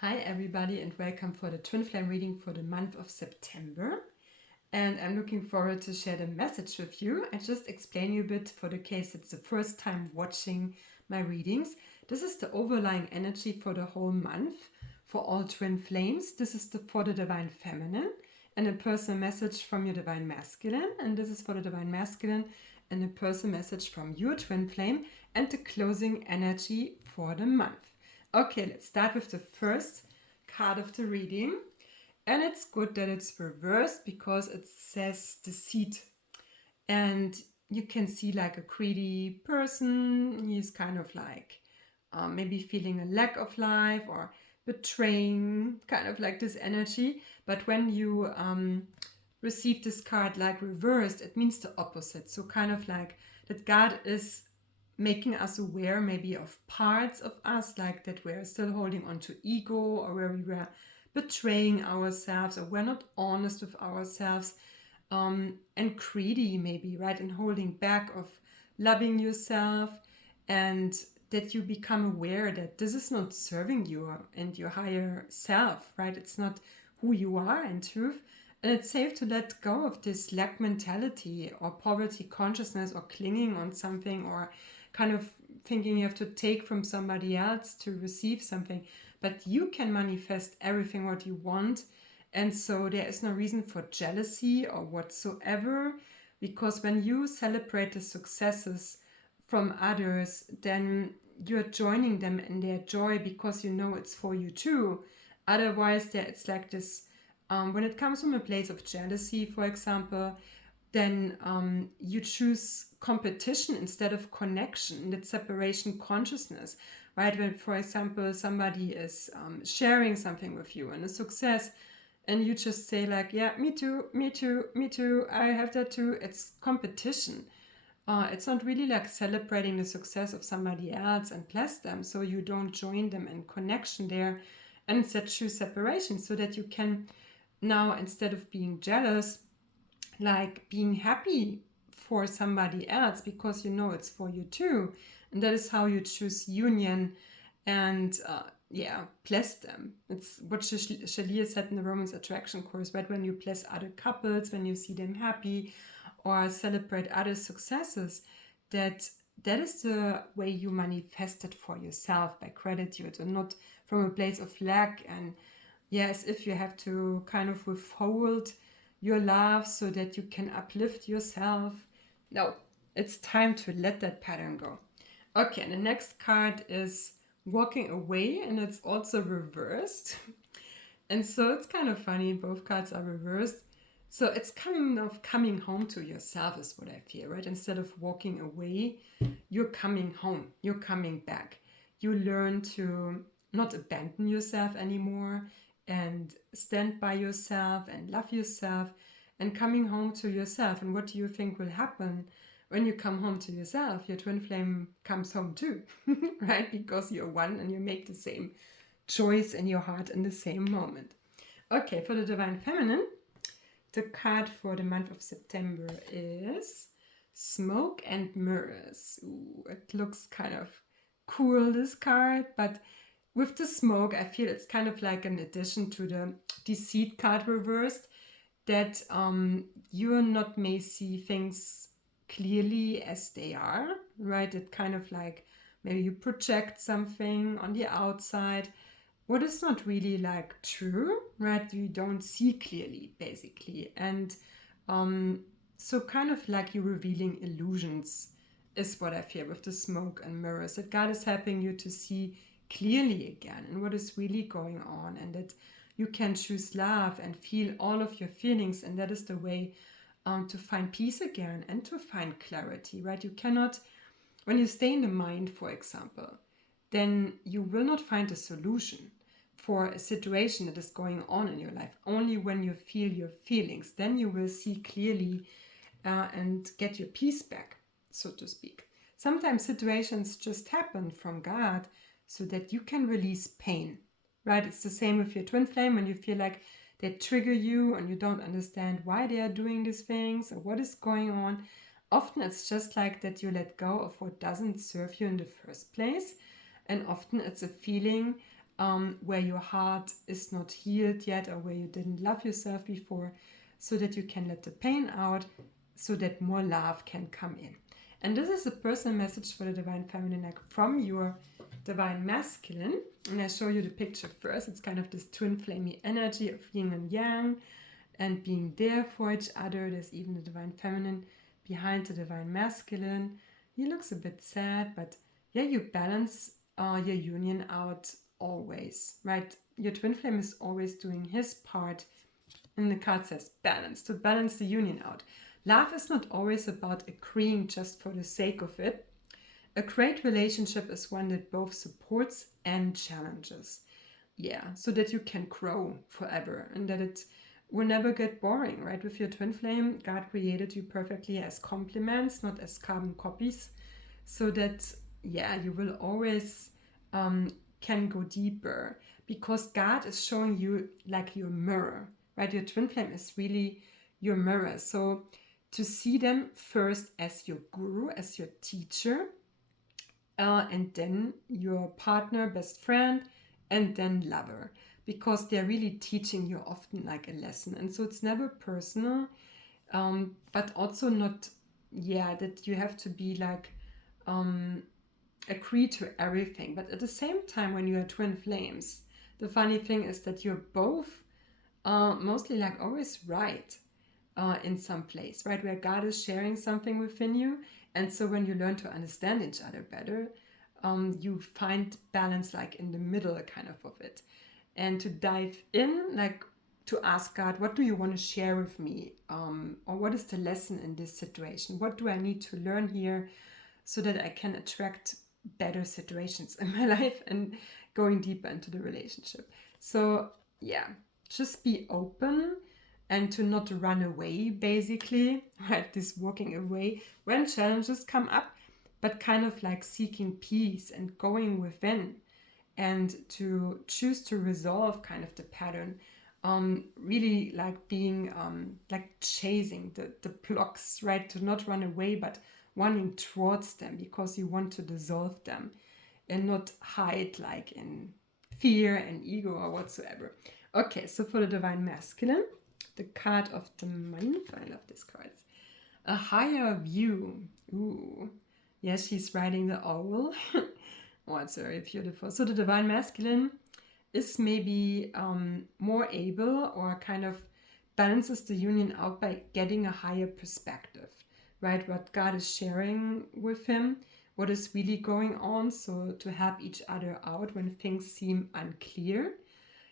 Hi everybody and welcome for the Twin Flame reading for the month of September. And I'm looking forward to share the message with you and just explain you a bit for the case it's the first time watching my readings. This is the overlying energy for the whole month for all twin flames. This is for the divine feminine and a personal message from your divine masculine. And this is for the divine masculine and a personal message from your twin flame and the closing energy for the month. Okay, let's start with the first card of the reading. And it's good that it's reversed because it says deceit. And you can see like a greedy person. He's kind of like maybe feeling a lack of life or betraying, kind of like this energy. But when you receive this card like reversed, it means the opposite. So kind of like that God is making us aware maybe of parts of us like that we're still holding on to ego, or where we were betraying ourselves, or we're not honest with ourselves, and greedy maybe, right? And holding back of loving yourself, and that you become aware that this is not serving you and your higher self, right? It's not who you are in truth. And it's safe to let go of this lack mentality or poverty consciousness or clinging on something, or kind of thinking you have to take from somebody else to receive something. But you can manifest everything what you want. And so there is no reason for jealousy or whatsoever, because when you celebrate the successes from others, then you're joining them in their joy because you know it's for you too. Otherwise, it's like this, when it comes from a place of jealousy, for example, then you choose competition instead of connection. That's separation consciousness, right? When, for example, somebody is sharing something with you and a success, and you just say like, yeah, me too, me too, me too, I have that too. It's competition. It's not really like celebrating the success of somebody else and bless them, so you don't join them in connection there, and instead choose separation, so that you can now, instead of being jealous, like being happy for somebody else because you know it's for you too. And that is how you choose union and bless them. It's what Shaleia said in the Romance Attraction Course, right? When you bless other couples, when you see them happy or celebrate other successes, that is the way you manifest it for yourself, by gratitude, and not from a place of lack and as if you have to kind of withhold your love so that you can uplift yourself. No, it's time to let that pattern go. Okay, and the next card is walking away, and it's also reversed. And so it's kind of funny, both cards are reversed. So it's kind of coming home to yourself is what I feel, right? Instead of walking away, you're coming home, you're coming back. You learn to not abandon yourself anymore and stand by yourself and love yourself, and coming home to yourself. And what do you think will happen when you come home to yourself? Your twin flame comes home too, right? Because you're one and you make the same choice in your heart in the same moment. Okay, for the divine feminine, the card for the month of September is Smoke and Mirrors. Ooh, it looks kind of cool, this card, but with the smoke, I feel it's kind of like an addition to the Deceit card reversed, that you not may see things clearly as they are, right? It kind of like maybe you project something on the outside, what is not really like true, right? You don't see clearly, basically. And so kind of like you're revealing illusions is what I feel with the smoke and mirrors, that God is helping you to see clearly again and what is really going on, and that you can choose love and feel all of your feelings, and that is the way to find peace again and to find clarity, right? You cannot, when you stay in the mind, for example, then you will not find a solution for a situation that is going on in your life. Only when you feel your feelings, then you will see clearly and get your peace back, so to speak. Sometimes situations just happen from God so that you can release pain, right? It's the same with your twin flame. When you feel like they trigger you and you don't understand why they are doing these things or what is going on, often it's just like that you let go of what doesn't serve you in the first place. And often it's a feeling where your heart is not healed yet, or where you didn't love yourself before, so that you can let the pain out, so that more love can come in. And this is a personal message for the Divine Feminine, like from your Divine Masculine. And I show you the picture first. It's kind of this twin flamey energy of yin and yang and being there for each other. There's even the Divine Feminine behind the Divine Masculine. He looks a bit sad, but yeah, you balance your union out always, right? Your twin flame is always doing his part. And the card says balance, to balance the union out. Love is not always about agreeing just for the sake of it. A great relationship is one that both supports and challenges. Yeah, so that you can grow forever and that it will never get boring, right? With your twin flame, God created you perfectly as complements, not as carbon copies. So that, yeah, you will always can go deeper, because God is showing you like your mirror, right? Your twin flame is really your mirror. So to see them first as your guru, as your teacher, and then your partner, best friend, and then lover, because they're really teaching you often like a lesson. And so it's never personal, but also not, yeah, that you have to be like, agree to everything. But at the same time, when you are twin flames, the funny thing is that you're both mostly like always right in some place, right? Where God is sharing something within you. And so when you learn to understand each other better, you find balance like in the middle kind of it. And to dive in, like to ask God, what do you want to share with me? Or what is the lesson in this situation? What do I need to learn here so that I can attract better situations in my life and going deeper into the relationship? So yeah, just be open and to not run away, basically, right? This walking away when challenges come up, but kind of like seeking peace and going within and to choose to resolve kind of the pattern. Really like being like chasing the blocks, right? To not run away, but running towards them because you want to dissolve them and not hide like in fear and ego or whatsoever. Okay, so for the Divine Masculine, the card of the month, I love these cards. A higher view. Ooh, yes, she's riding the owl. Oh, it's very beautiful. So the Divine Masculine is maybe more able or kind of balances the union out by getting a higher perspective, right? What God is sharing with him, what is really going on, so to help each other out when things seem unclear,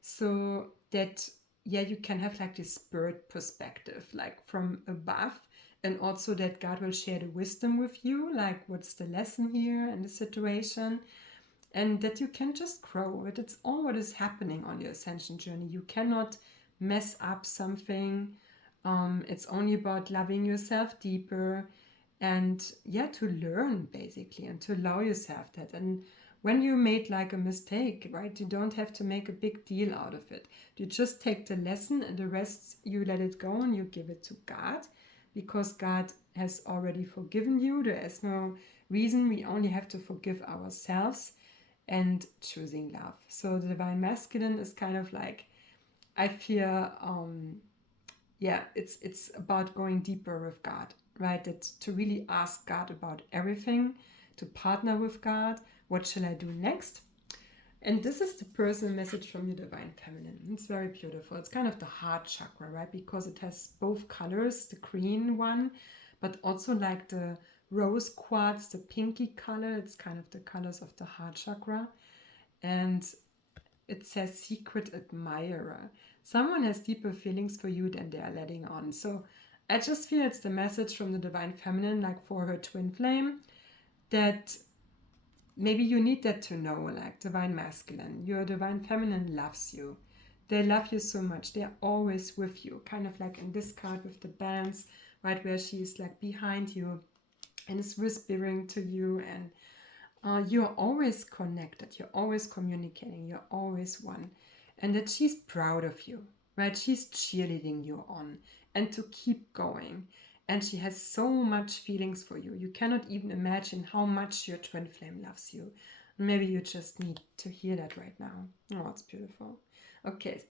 so that, yeah, you can have like this bird perspective, like from above, and also that God will share the wisdom with you, like what's the lesson here in the situation, and that you can just grow it. It's all what is happening on your ascension journey. You cannot mess up something. It's only about loving yourself deeper and, yeah, to learn basically and to allow yourself that. And when you made like a mistake, right, you don't have to make a big deal out of it. You just take the lesson and the rest you let it go and you give it to God, because God has already forgiven you. There is no reason. We only have to forgive ourselves and choosing love. So the Divine Masculine is kind of like, I feel, yeah, it's about going deeper with God, right? That to really ask God about everything, to partner with God. What shall I do next? And this is the personal message from your Divine Feminine. It's very beautiful. It's kind of the heart chakra, right? Because it has both colors, the green one, but also like the rose quartz, the pinky color. It's kind of the colors of the heart chakra. And it says secret admirer. Someone has deeper feelings for you than they are letting on. So I just feel it's the message from the Divine Feminine, like for her twin flame, that maybe you need that to know, like Divine Masculine, your Divine Feminine loves you. They love you so much. They're always with you. Kind of like in this card with the balance, right, where she's like behind you and is whispering to you, and you're always connected, you're always communicating, you're always one, and that she's proud of you, right? She's cheerleading you on and to keep going. And she has so much feelings for you. You cannot even imagine how much your twin flame loves you. Maybe you just need to hear that right now. Oh, it's beautiful. Okay,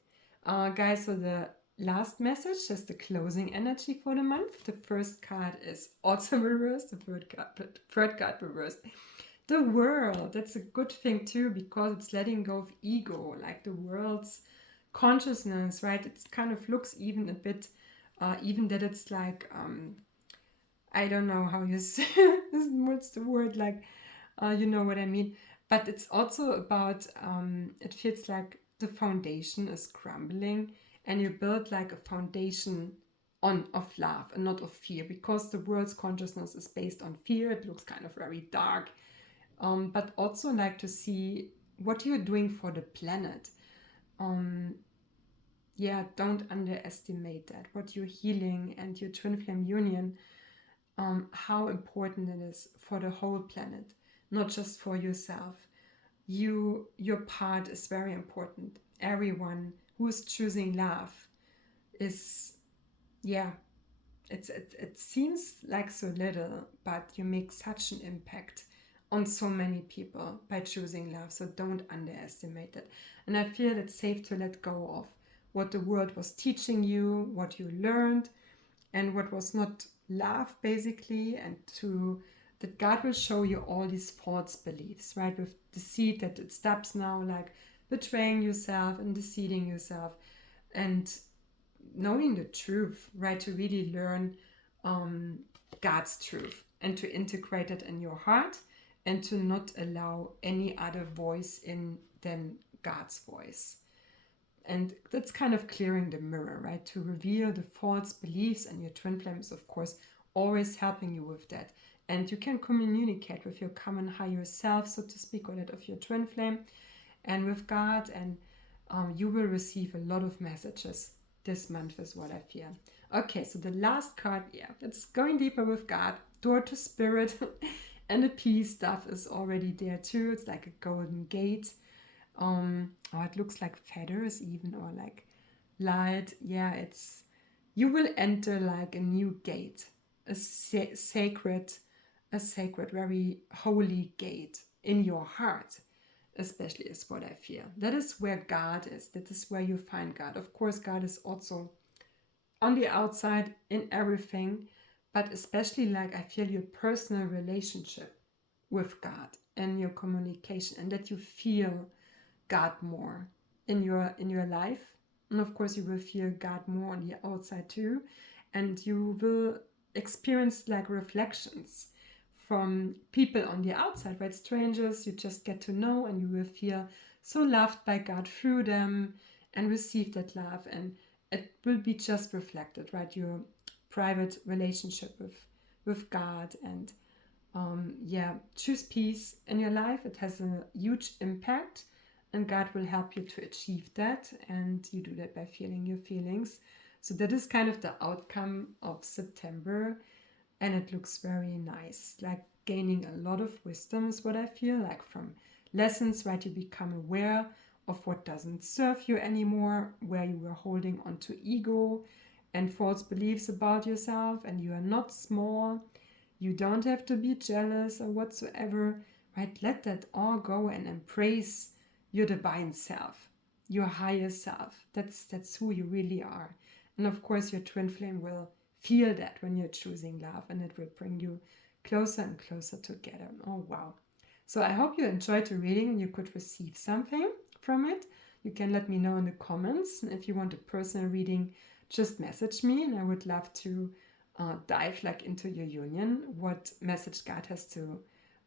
guys, so the last message is the closing energy for the month. The first card is also reversed, the third card reversed. The world, that's a good thing too, because it's letting go of ego, like the world's consciousness, right? It kind of looks even a bit, even that it's like, I don't know how you say, what's the word, like, you know what I mean. But it's also about, it feels like the foundation is crumbling and you build like a foundation of love and not of fear, because the world's consciousness is based on fear. It looks kind of very dark. But also like to see what you're doing for the planet. Yeah, don't underestimate that. What you're healing and your twin flame union, how important it is for the whole planet, not just for yourself. Your part is very important. Everyone who's choosing love is, yeah, it seems like so little, but you make such an impact on so many people by choosing love. So don't underestimate it. And I feel it's safe to let go of what the world was teaching you, what you learned, and what was not love, basically, and to that God will show you all these false beliefs, right? With deceit, that it stops now, like betraying yourself and deceiving yourself, and knowing the truth, right? To really learn God's truth and to integrate it in your heart and to not allow any other voice in than God's voice. And that's kind of clearing the mirror, right? To reveal the false beliefs, and your twin flame is, of course, always helping you with that. And you can communicate with your common higher self, so to speak, or that of your twin flame, and with God, and you will receive a lot of messages this month, is what I feel. Okay, so the last card, yeah, that's going deeper with God, door to spirit, and the peace stuff is already there too. It's like a golden gate. It looks like feathers even, or like light. Yeah, it's, you will enter like a new gate, a sacred, very holy gate in your heart, especially, is what I feel. That is where God is. That is where you find God. Of course, God is also on the outside in everything, but especially like I feel your personal relationship with God and your communication, and that you feel God more in your life. And of course you will feel God more on the outside too, and you will experience like reflections from people on the outside, right? Strangers you just get to know, and you will feel so loved by God through them and receive that love, and it will be just reflected, right? Your private relationship with God. And choose peace in your life. It has a huge impact, and God will help you to achieve that, and you do that by feeling your feelings. So that is kind of the outcome of September, and it looks very nice, like gaining a lot of wisdom is what I feel, like from lessons, right? You become aware of what doesn't serve you anymore, where you were holding onto ego and false beliefs about yourself, and you are not small. You don't have to be jealous or whatsoever, right? Let that all go and embrace your divine self, your higher self. That's who you really are. And of course, your twin flame will feel that when you're choosing love, and it will bring you closer and closer together. Oh, wow. So I hope you enjoyed the reading and you could receive something from it. You can let me know in the comments. And if you want a personal reading, just message me, and I would love to dive like into your union, what message God has to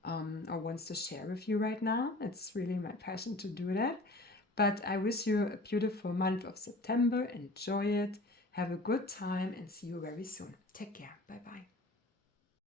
or wants to share with you right now. It's really my passion to do that. But I wish you a beautiful month of September. Enjoy it. Have a good time, and see you very soon. Take care. Bye bye.